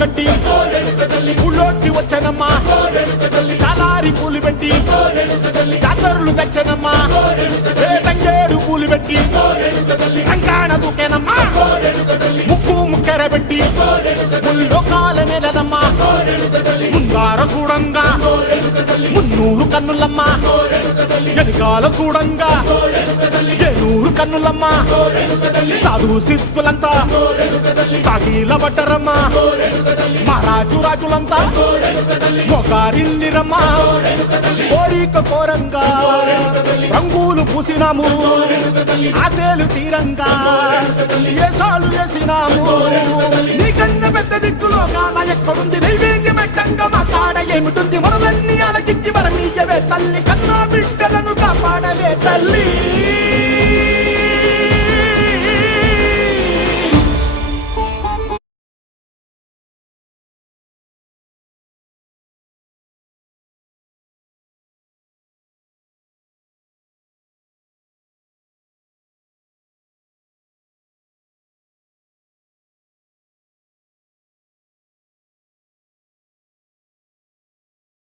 కట్టి ఊళ్ళోకి వచ్చానమ్మా చాలారి పూలు పెట్టి జాతరలు తెచ్చానమ్మా తంగేడు పూలు పెట్టి రంగాణ దూకేనమ్మా ముక్కు ముక్కెర పెట్టి ముల్లోకాల నేలనమ్మా ముందార చూడంగా మున్నూరు కన్నులమ్మా ఎనకాల చూడంగా ఏనూరు కన్నులమ్మా సాధు సిద్ధులంతా సాగిల పడ్డరమ్మా మహారాజు రాజులంతా మొగారిల్లిరమ్మా కోరిక కోరంగా రంగులు పూసినాము ఆశలు తీరంగా ఏసాలు వేసినాము నీకన్నా పెద్ద దిక్కులో కాన ఎక్కడుంది నైవేద్యం పెట్టంగా మా కాడ ఏమిటుంది మనలన్నీ అలకిచ్చి మరమీయవే తల్లి కన్నా బిడ్డలను కాపాడవే తల్లి